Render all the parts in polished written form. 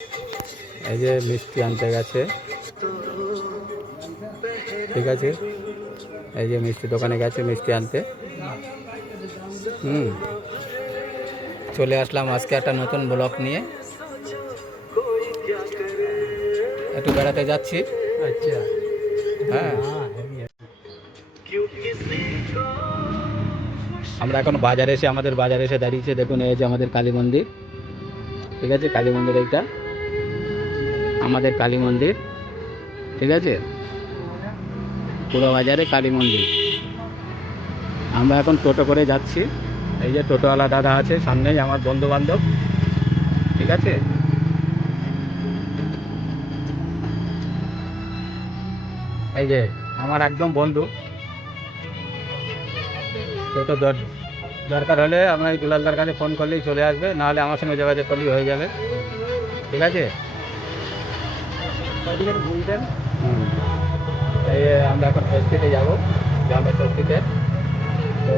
এই যে মিষ্টি আনতে গেছে, ঠিক আছে। এই যে মিষ্টি দোকানে গেছে মিষ্টি আনতে। চলে আসলাম আজকে একটা নতুন ব্লগ নিয়ে। একটু বেড়াতে যাচ্ছি। আচ্ছা, হ্যাঁ, আমরা এখন বাজারে এসে আমাদের বাজারে এসে দাঁড়িয়েছে। দেখুন এই যে আমাদের কালী মন্দির, ঠিক আছে। কালী মন্দির এইটা আমাদের কালী মন্দির, ঠিক আছে। পুরো বাজারে কালী মন্দির। আমরা এখন টোটো করে যাচ্ছি। এই যে টোটোওয়ালা দাদা আছে সামনেই, আমার বন্ধু বান্ধব, ঠিক আছে। এই যে আমার একদম বন্ধু। টোটো দরকার হলে আপনার দুলালদার কাছে ফোন করলেই চলে আসবে, নাহলে আমার সঙ্গে যোগাযোগ করলেই হয়ে যাবে, ঠিক আছে। বুঝলেন? এই আমরা এখন ষষ্ঠীতে যাবো, গ্রামের ষষ্ঠীতে। তো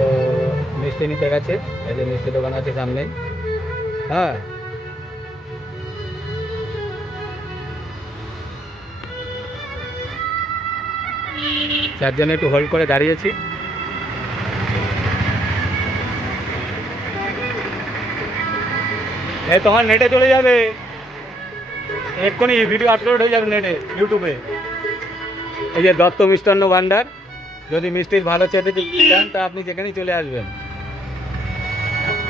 মিষ্টি নিতে গেছে, এই যে মিষ্টি দোকান আছে সামনেই। হ্যাঁ, তার জন্য একটু হোল্ড করে দাঁড়িয়েছি। এই তোমার নেটে চলে যাবে, এক্ষুনি ভিডিও আপলোড হয়ে যাবে নেটে, ইউটিউবে। এই যে দত্ত মিষ্টান্ন ভাণ্ডার, যদি মিষ্টির ভালো খেতে চান তা আপনি যেখানেই চলে আসবেন।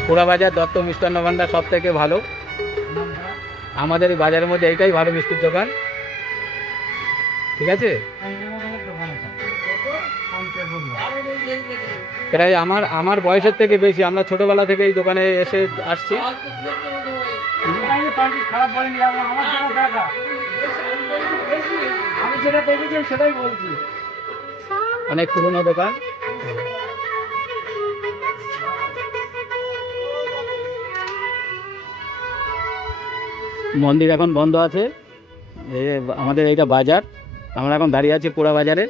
পোড়া বাজার দত্ত মিষ্টান্ন ভাণ্ডার সব থেকে ভালো। আমাদের এই বাজারের মধ্যে এইটাই ভালো মিষ্টির দোকান, ঠিক আছে। প্রায় আমার বয়সের থেকে বেশি, আমরা ছোটোবেলা থেকে এই দোকানে এসে আসছি। আমি যেটা দেখেছি সেটাই বলছি, অনেক পুরনো দোকান। মন্দির এখন বন্ধ আছে। এই যে আমাদের এইটা বাজার, আমরা এখন দাঁড়িয়ে আছি পোড়া বাজারে।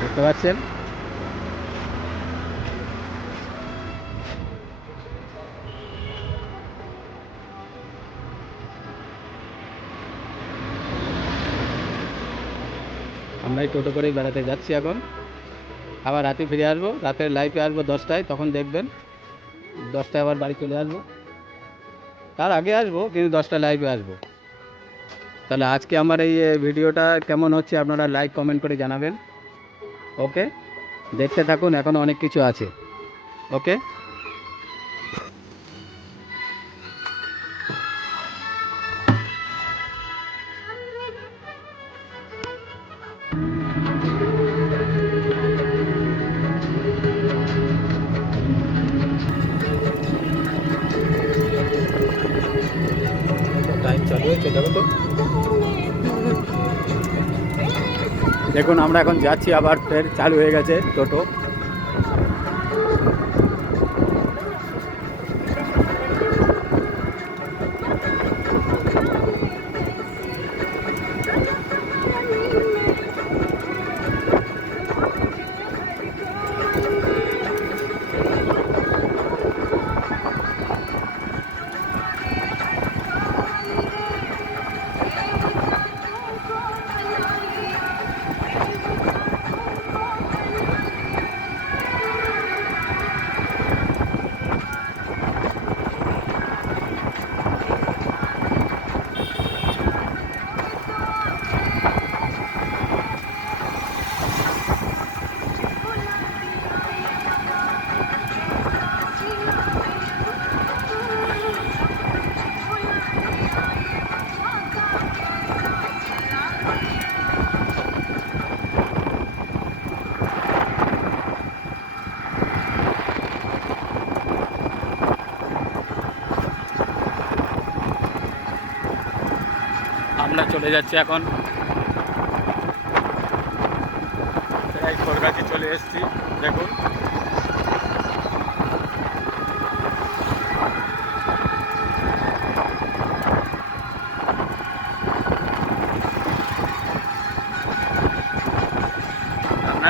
দেখতে পাচ্ছেন, আমরা এই টোটো করেই বেড়াতে যাচ্ছি এখন। আবার রাতে ফিরে আসবো, রাতের লাইফে আসবো 10টায়, তখন দেখবেন। 10টায় আবার বাড়ি চলে আসবো, তার আগে আসবো কিন্তু 10টায় লাইভে আসবো। তাহলে আজকে আমার এই ভিডিওটা কেমন হচ্ছে আপনারা লাইক কমেন্ট করে জানাবেন। ওকে, দেখতে থাকুন, এখন অনেক কিছু আছে। ওকে, টাইম চালু হয়েছে, দেখো তো। দেখুন আমরা এখন যাচ্ছি, আবার ফের চালু হয়ে গেছে টোটো। আমরা চলে যাচ্ছি এখন, প্রায় খড়গাছি চলে এসেছি। দেখুন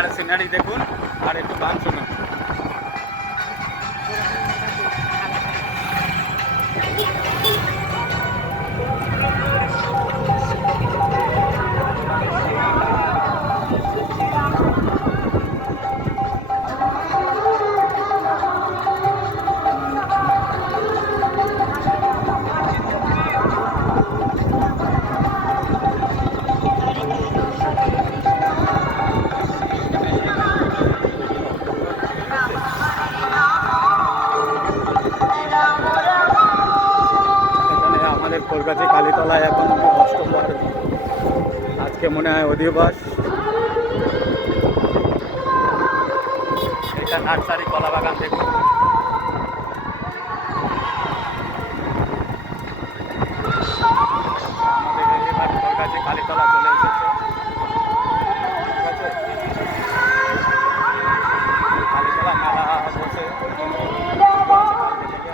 এখানে সিনারি দেখুন আর একটু গান শুনুন। আমাদের কলকাতা কালীতলায় এখন অষ্টমবার, আজকে মনে হয় অধিবাস। এটা নার্সারি কলা বাগান দেখুন। আমাদের এবার কলকাতা কালীতলা চলে এসেছে, ঠিক আছে। কালীতলা মেলা বসে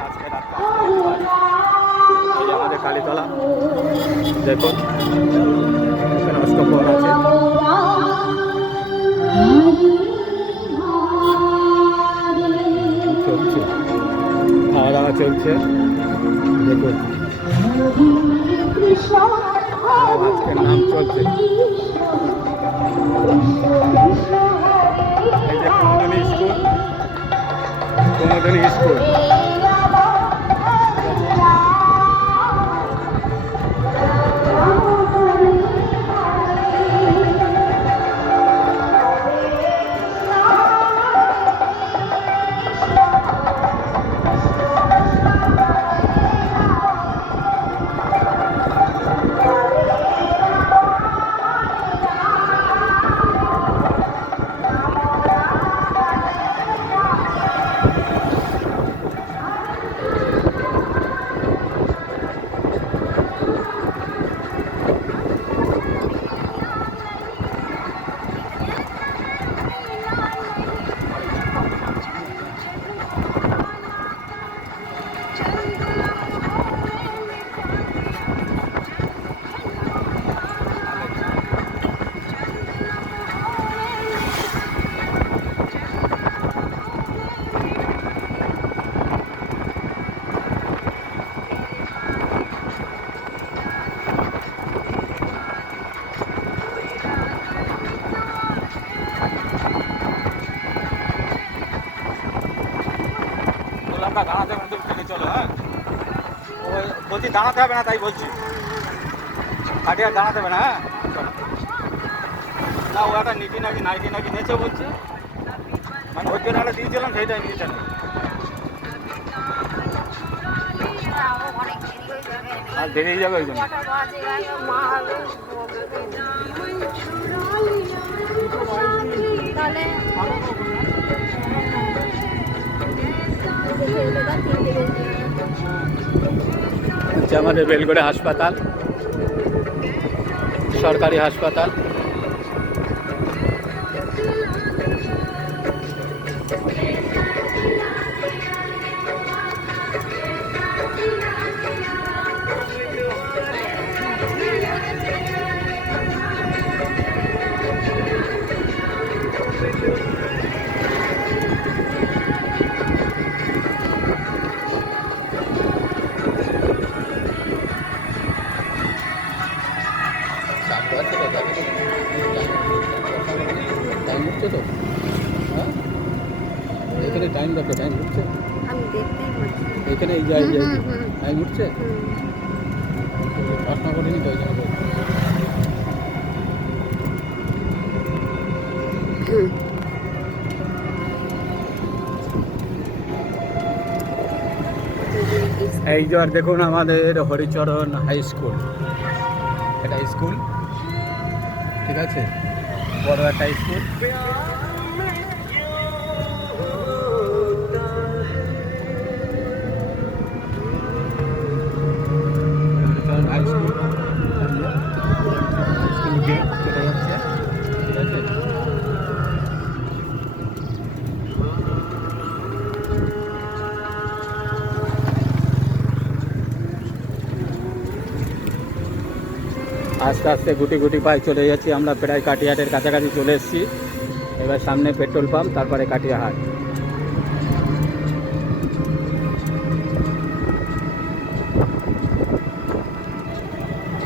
আজকে রাত্রে আমাদের কালীতলা দেখুন, এখানে অষ্টপ্রহর আছে। চলছে খাওয়া দাওয়া চলছে দেখুন, আজকের নাম চলছে। এই যে কুমুদিনী স্কুল, কুমুদিনী স্কুল। দাঁড়াতে হবে না, তুমি থেকে চলো। হ্যাঁ ওই বলছি দাঁড়াতে হবে না, তাই বলছি গাড়ি আর দাঁড়াতে হবে না। হ্যাঁ চলো না, ও একটা নাইটি নাকি নেচে বলছে, মানে ওই জন্য দিয়েছিলাম, সেইটাই নিয়েছে না। আর বেরিয়ে যাবে ওই জন্য। আমাদের বেলগড়ে হাসপাতাল, সরকারি হাসপাতাল। টাইম উঠছে তো, হ্যাঁ এখানে টাইম দেখো, টাইম উঠছে এখানে, এই যাই টাইম উঠছে, পড়াশোনা করিনি তো ওই জন্য। এই যে দেখুন আমাদের হরিচরণ হাই স্কুল, এটা স্কুল, ঠিক আছে, বড় একটা school. Haricharan high school, school gate চলে যাচ্ছে, ঠিক আছে। আস্তে আস্তে গুটি গুটি পায়ে চলে যাচ্ছি আমরা, প্রায় কাটিহাটের কাছাকাছি চলে এসেছি। এবার সামনে পেট্রোল পাম্প, তারপরে কাটিয়া হাট।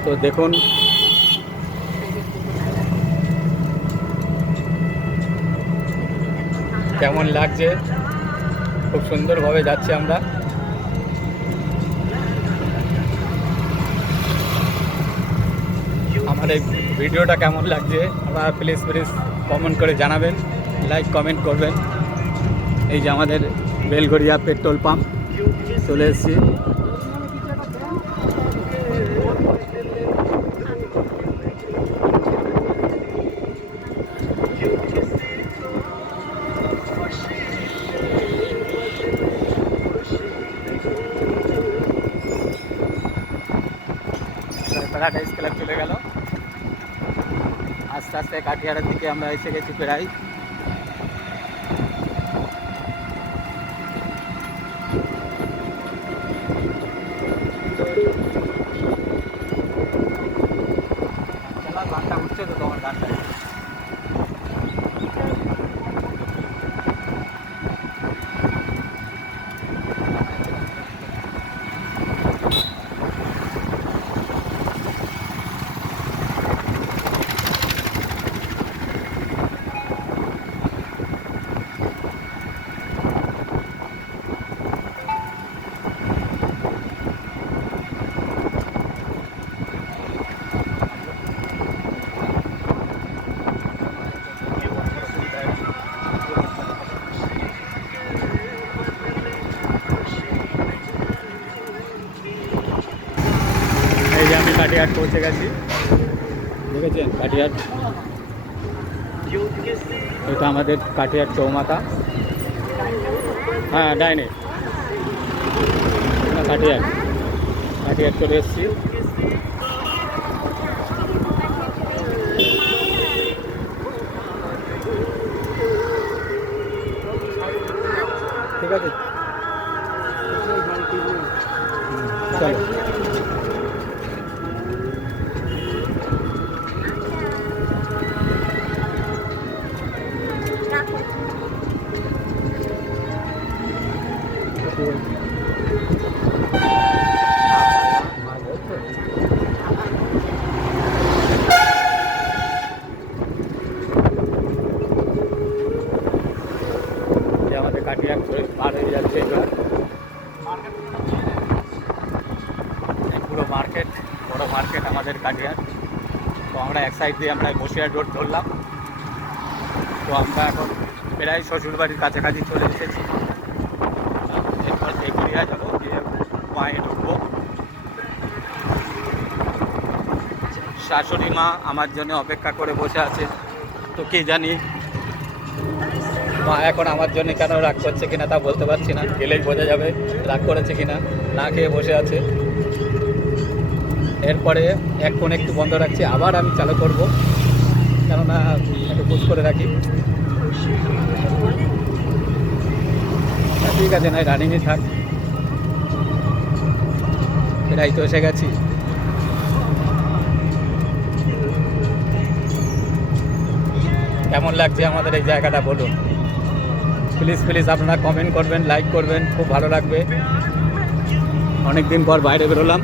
তো দেখুন কেমন লাগছে, খুব সুন্দরভাবে যাচ্ছি আমরা। আমার এই ভিডিওটা কেমন লাগছে আপনারা প্লিজ কমেন্ট করে জানাবেন, লাইক কমেন্ট করবেন। এই যে আমাদের বেলঘরিয়া পেট্রোল পাম্প চলে এসেছি। প্যারাডাইস ক্লাব চলে গেল। আস্তে আস্তে কাটিয়ারের দিকে আমরা এসে গেছি প্রায়। গানটা উঠছে তো তোমার গানটা। এই যে আমি কাটিয়াট পৌঁছে গেছি, দেখেছেন কাটিয়াট। এটা আমাদের কাটিয়াট চৌমাথা। হ্যাঁ ডাইনে কাটিয়াট, কাটিয়াট চলে এসেছি। ঠিক আছে চলো। আমাদের কাটিয়াট পার হয়ে যাচ্ছে এবার। পুরো মার্কেট, বড় মার্কেট আমাদের কাটিয়াট। তো আমরা এক সাইড দিয়ে আমরা বসিরহাট রোড ধরলাম। তো আমরা এখন প্রায় শ্বশুরবাড়ির কাছাকাছি চলে এসেছি। এরপর বেগুড়িয়া যাবো, গিয়ে মায়ে ঢুকবো। শাশুড়ি মা আমার জন্য অপেক্ষা করে বসে আছে। তো কে জানি মা এখন আমার জন্য কেন রাগ করছে কিনা তা বলতে পারছি না, গেলেই বোঝা যাবে রাগ করেছে কিনা। না খেয়ে বসে আছে। এরপরে এক ফোন একটু বন্ধ রাখছি, আবার আমি চালু করবো, কেননা একটু পুশ করে রাখি। ঠিক আছে, না রানিংয়ে থাক। এটাই তো এসে গেছি। কেমন লাগছে আমাদের এই জায়গাটা বলুন প্লিজ আপনারা কমেন্ট করবেন, লাইক করবেন, খুব ভালো লাগবে। অনেক দিন পর বাইরে বেরোলাম,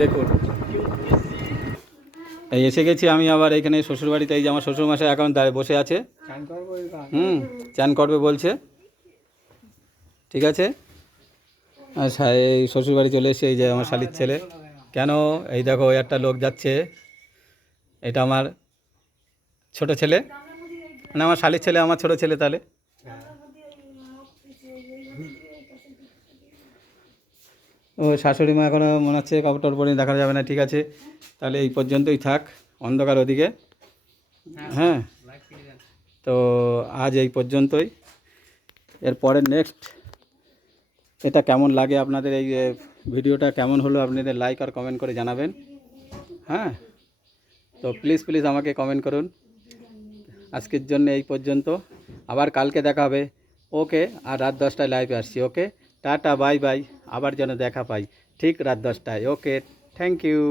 দেখুন। এই এসে গেছি আমি আবার এখানে শ্বশুরবাড়িতে। এই যে আমার শ্বশুরমশাই এখন দাঁড়িয়ে বসে আছে, চান করবে বলছে। ঠিক আছে, আচ্ছা এই শ্বশুরবাড়ি চলে এসে এই যে আমার শালির ছেলে। কেন এই দেখো ওই একটা লোক যাচ্ছে, এটা আমার ছোট ছেলে, মানে আমার শালির ছেলে, আমার ছোট ছেলে। তাহলে ও শাশুড়ি মা এখনও মনে হচ্ছে কাপড় টাপড় পরে দেখা যাবে না। ঠিক আছে, তাহলে এই পর্যন্তই থাক, অন্ধকার ওদিকে। হ্যাঁ, তো আজ এই পর্যন্তই। এরপরে নেক্সট এটা কেমন লাগে আপনাদের, এই ভিডিওটা কেমন হলো আপনাদের লাইক আর কমেন্ট করে জানাবেন। হ্যাঁ, তো প্লিজ আমাকে কমেন্ট করুন। আজকের জন্য এই পর্যন্ত, আবার কালকে দেখা হবে। ওকে, আর রাত 10টায় লাইভে আসছি। ওকে, টাটা বাই বাই, আবার যেন দেখা পাই ঠিক রাত 10টায়। ওকে, থ্যাংক ইউ।